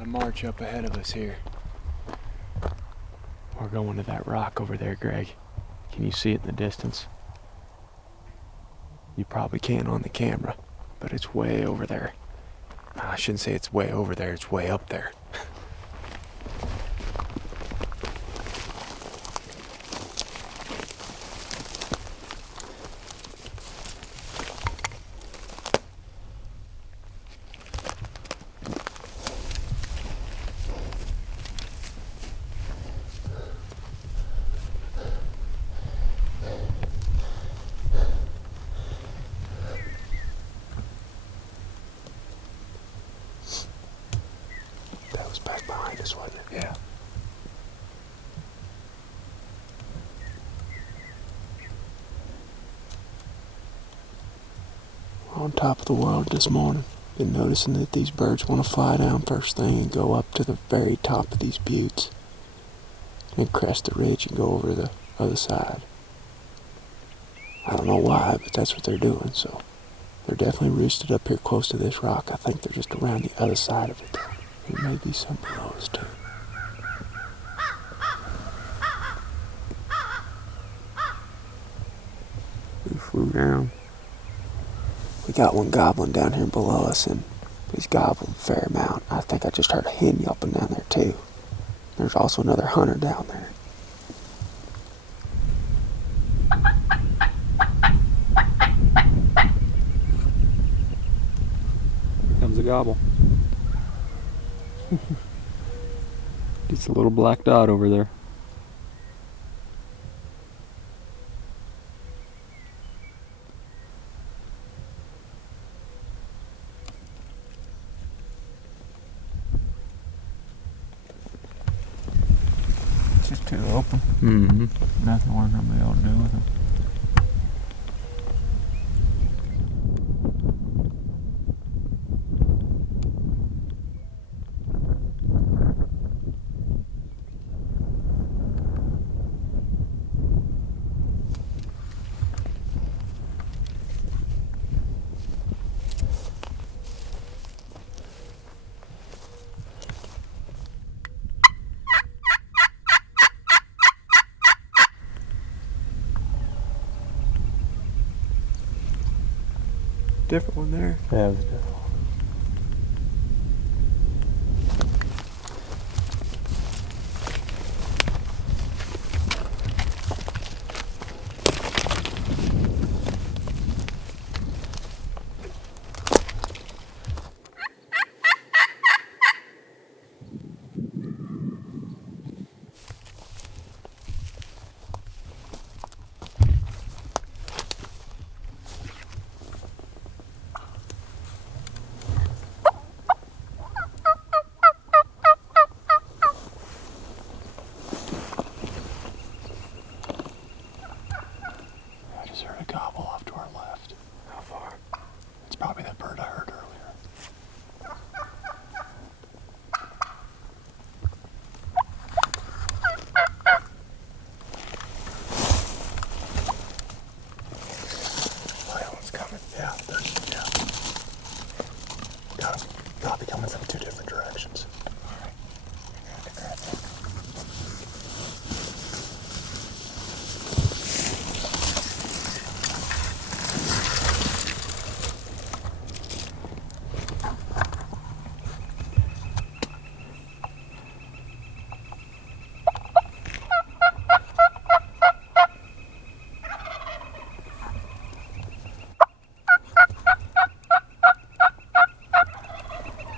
Got a march up ahead of us here. We're going to that rock over there, Greg. Can you see it in the distance? You probably can't on the camera, but it's way over there. I shouldn't say it's way over there, it's way up there. That was back behind us, wasn't it? Yeah. On top of the world this morning. Been noticing that these birds want to fly down first thing and go up to the very top of these buttes and crest the ridge and go over the other side. I don't know why, but that's what they're doing, so they're definitely roosted up here close to this rock. I think they're just around the other side of it. There may be some below us too. We flew down. We got one gobbling down here below us, and he's gobbling a fair amount. I think I just heard a hen yelping down there too. There's also another hunter down there. Here comes a gobble. It's a little black dot over there. Just too open. Mm-hmm. Nothing we're gonna be able to do with them. Different one there. Yeah, it was different. I just heard a gobble off to our left. How far? It's probably that bird I heard earlier. Oh, that one's coming. Yeah, yeah. Gotta be coming from two different directions. All right. You're gonna have to grab that.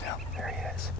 Yeah, there he is.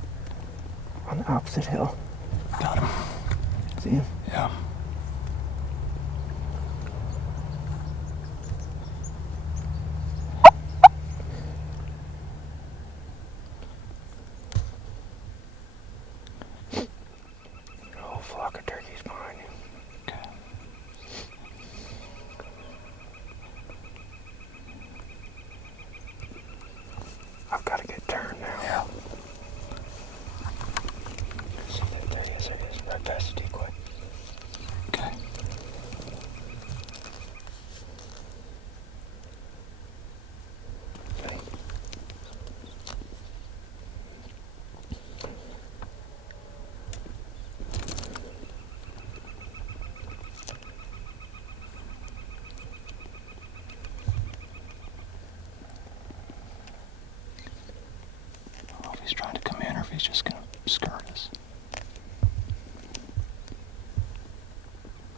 he's trying to come in or if he's just gonna skirt us.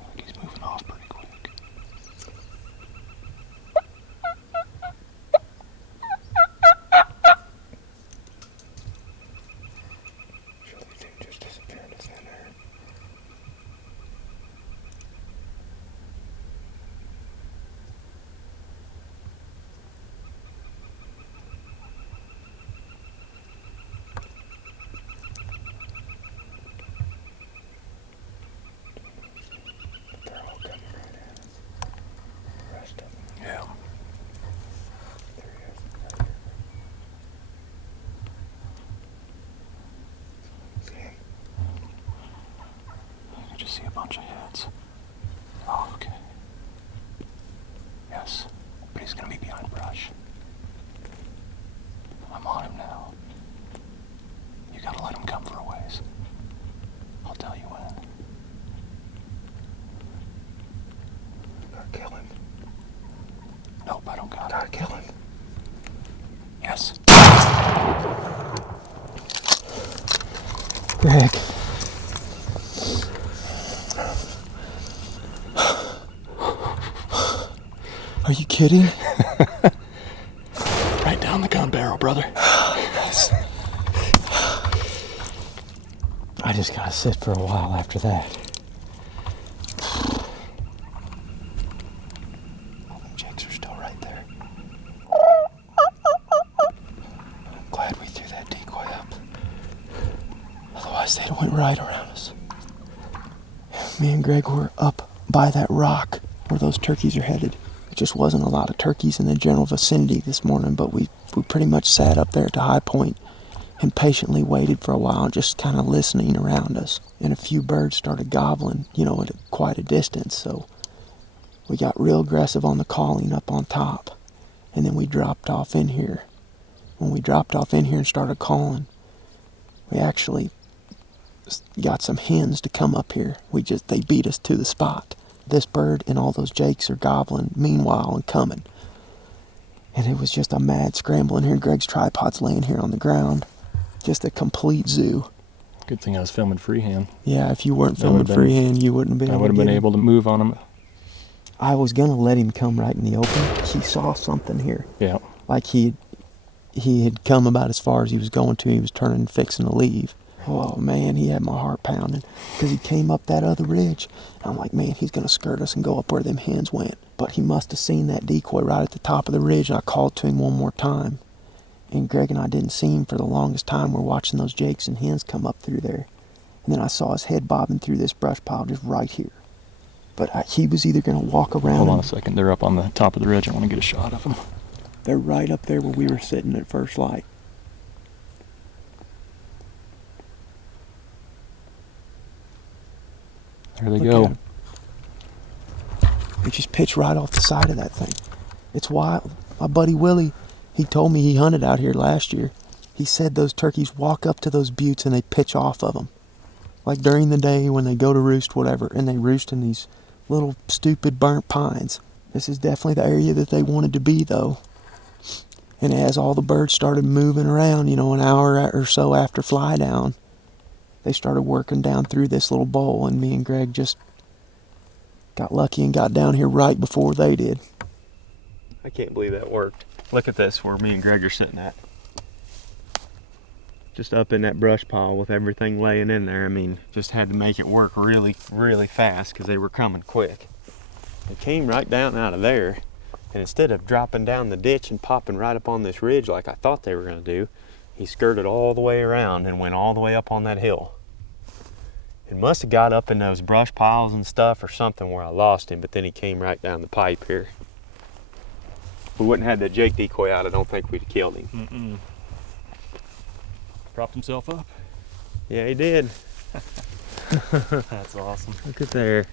I think he's moving off pretty quick. Yeah. I just see a bunch of heads. Oh, okay. Yes, but he's gonna be behind brush. I'm on him now. You gotta let him come for a ways. I'll tell you when. Gotta kill him. Nope, I don't got it. Gotta kill him. Yes. Greg. Are you kidding? Right down the gun barrel, brother. Yes. I just gotta sit for a while after that. All the jigs are still right there. I'm glad we threw that decoy up. Otherwise they'd went right around us. Me and Greg were up by that rock where those turkeys are headed. There just wasn't a lot of turkeys in the general vicinity this morning, but we pretty much sat up there at the high point and patiently waited for a while, just kind of listening around us. And a few birds started gobbling, at quite a distance, so we got real aggressive on the calling up on top. And then we dropped off in here. When we dropped off in here and started calling, we actually got some hens to come up here. They beat us to the spot. This bird and all those jakes are gobbling meanwhile and coming. And it was just a mad scramble in here. Greg's tripod's laying here on the ground. Just a complete zoo. Good thing I was filming freehand. Yeah, if you weren't filming freehand, you wouldn't have been I would have been able to move on him. I was gonna let him come right in the open. He saw something here. Yeah. Like he had come about as far as he was going to. He was turning and fixing to leave. Oh man, he had my heart pounding because he came up that other ridge. I'm like, man, he's gonna skirt us and go up where them hens went. But he must have seen that decoy right at the top of the ridge, and I called to him one more time. And Greg and I didn't see him for the longest time. We're watching those jakes and hens come up through there. And then I saw his head bobbing through this brush pile just right here. But he was either going to walk around. Hold on a second. They're up on the top of the ridge. I want to get a shot of them. They're right up there where we were sitting at first light. There they Look go. They just pitch right off the side of that thing. It's wild. My buddy Willie, he told me he hunted out here last year. He said those turkeys walk up to those buttes and they pitch off of them. Like during the day when they go to roost, whatever, and they roost in these little stupid burnt pines. This is definitely the area that they wanted to be, though. And as all the birds started moving around, an hour or so after fly down, they started working down through this little bowl, and me and Greg just got lucky and got down here right before they did. I can't believe that worked. Look at this, where me and Greg are sitting at. Just up in that brush pile with everything laying in there. I mean, just had to make it work really, really fast because they were coming quick. They came right down out of there, and instead of dropping down the ditch and popping right up on this ridge like I thought they were going to do, he skirted all the way around and went all the way up on that hill. It must have got up in those brush piles and stuff or something where I lost him, but then he came right down the pipe here. If we wouldn't have had that Jake decoy out, I don't think we'd have killed him. Mm-mm. Propped himself up. Yeah, he did. That's awesome. Look at there.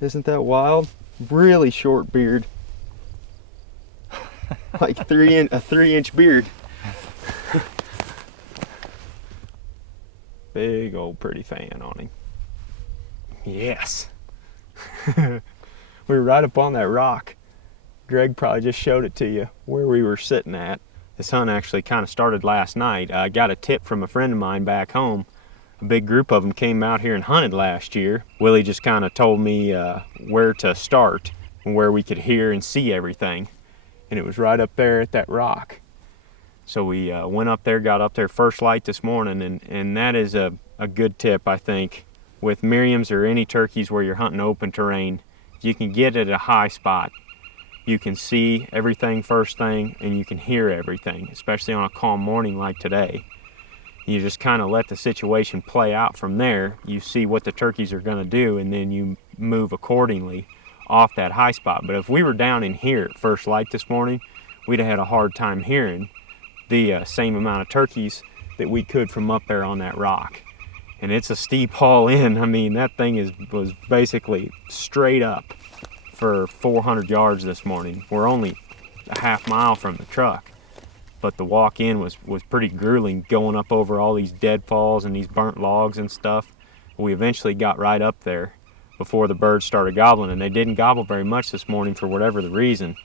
Isn't that wild? Really short beard. Like a 3-inch beard. Big old pretty fan on him. Yes. We were right up on that rock. Greg probably just showed it to you where we were sitting at. This hunt actually kind of started last night. I got a tip from a friend of mine back home. A big group of them came out here and hunted last year. Willie just kind of told me where to start and where we could hear and see everything. And it was right up there at that rock. So we went up there, got up there first light this morning, and that is a good tip, I think. With Merriams or any turkeys where you're hunting open terrain, you can get at a high spot. You can see everything first thing, and you can hear everything, especially on a calm morning like today. You just kind of let the situation play out from there. You see what the turkeys are going to do, and then you move accordingly off that high spot. But if we were down in here at first light this morning, we'd have had a hard time hearing the same amount of turkeys that we could from up there on that rock. And it's a steep haul in. I mean, that thing was basically straight up for 400 yards this morning. We're only a half mile from the truck, but the walk in was pretty grueling, going up over all these deadfalls and these burnt logs and stuff. We eventually got right up there before the birds started gobbling, and they didn't gobble very much this morning for whatever the reason.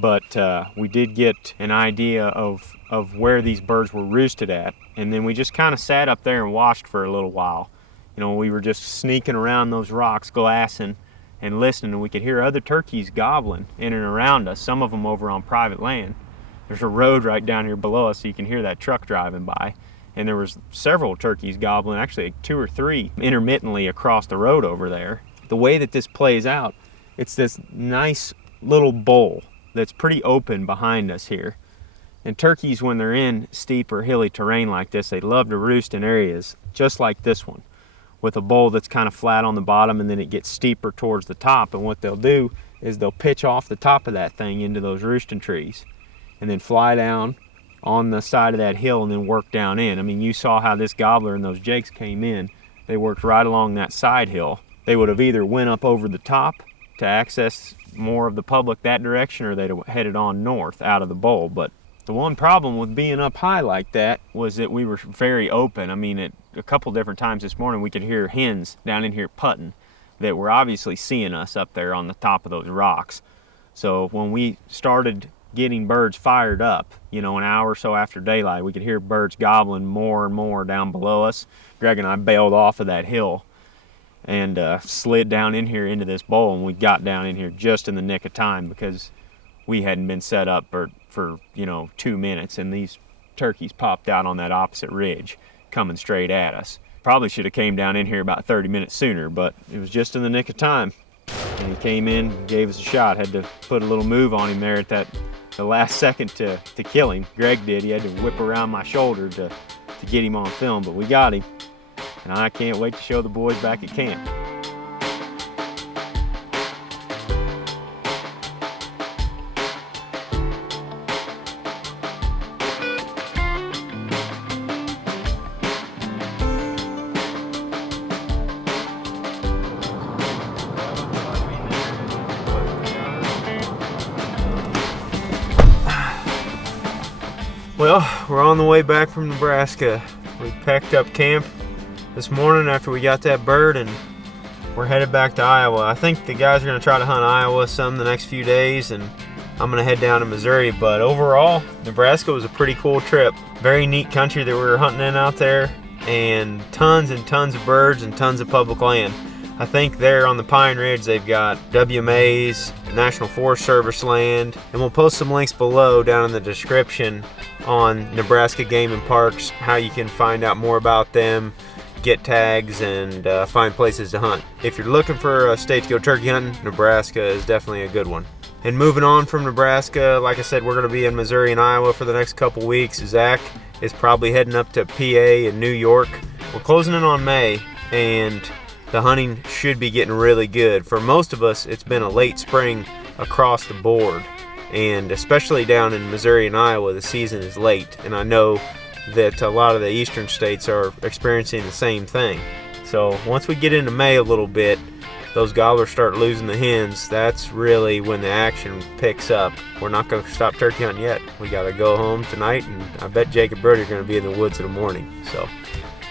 But we did get an idea of where these birds were roosted at, and then we just kind of sat up there and watched for a little while. You know, we were just sneaking around those rocks, glassing and listening, and we could hear other turkeys gobbling in and around us, some of them over on private land. There's a road right down here below us, so you can hear that truck driving by, and there was several turkeys gobbling, actually 2 or 3 intermittently across the road over there. The way that this plays out, it's this nice little bowl that's pretty open behind us here. And turkeys, when they're in steep or hilly terrain like this, they love to roost in areas just like this one, with a bowl that's kind of flat on the bottom, and then it gets steeper towards the top. And what they'll do is they'll pitch off the top of that thing into those roosting trees and then fly down on the side of that hill and then work down in. I mean, you saw how this gobbler and those jakes came in. They worked right along that side hill. They would have either went up over the top to access more of the public that direction, or they'd have headed on north out of the bowl. But the one problem with being up high like that was that we were very open. I mean, at a couple different times this morning, we could hear hens down in here putting that were obviously seeing us up there on the top of those rocks. So when we started getting birds fired up, you know, an hour or so after daylight, we could hear birds gobbling more and more down below us. Greg and I bailed off of that hill and slid down in here into this bowl, and we got down in here just in the nick of time because we hadn't been set up for you know, 2 minutes, and these turkeys popped out on that opposite ridge coming straight at us. Probably should have came down in here about 30 minutes sooner, but it was just in the nick of time. And he came in, gave us a shot. Had to put a little move on him there at the last second to kill him. Greg did. He had to whip around my shoulder to get him on film, but we got him. And I can't wait to show the boys back at camp. Well, we're on the way back from Nebraska. We packed up camp this morning after we got that bird, and we're headed back to Iowa. I think the guys are going to try to hunt Iowa some the next few days, and I'm going to head down to Missouri. But overall, Nebraska was a pretty cool trip. Very neat country that we were hunting in out there, and tons of birds and tons of public land. I think there on the Pine Ridge they've got WMA's, National Forest Service land, and we'll post some links below down in the description on Nebraska Game and Parks, how you can find out more about them, get tags, and find places to hunt. If you're looking for a state to go turkey hunting, Nebraska is definitely a good one. And moving on from Nebraska, like I said, we're going to be in Missouri and Iowa for the next couple weeks. Zach is probably heading up to PA and New York. We're closing in on May, and the hunting should be getting really good. For most of us, it's been a late spring across the board, and especially down in Missouri and Iowa, the season is late, and I know that a lot of the eastern states are experiencing the same thing. So once we get into May a little bit, those gobblers start losing the hens. That's really when the action picks up. We're not going to stop turkey hunting yet. We got to go home tonight, and I bet Jake and Brody are going to be in the woods in the morning. So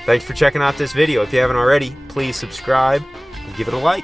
thanks for checking out this video. If you haven't already, please subscribe and give it a like.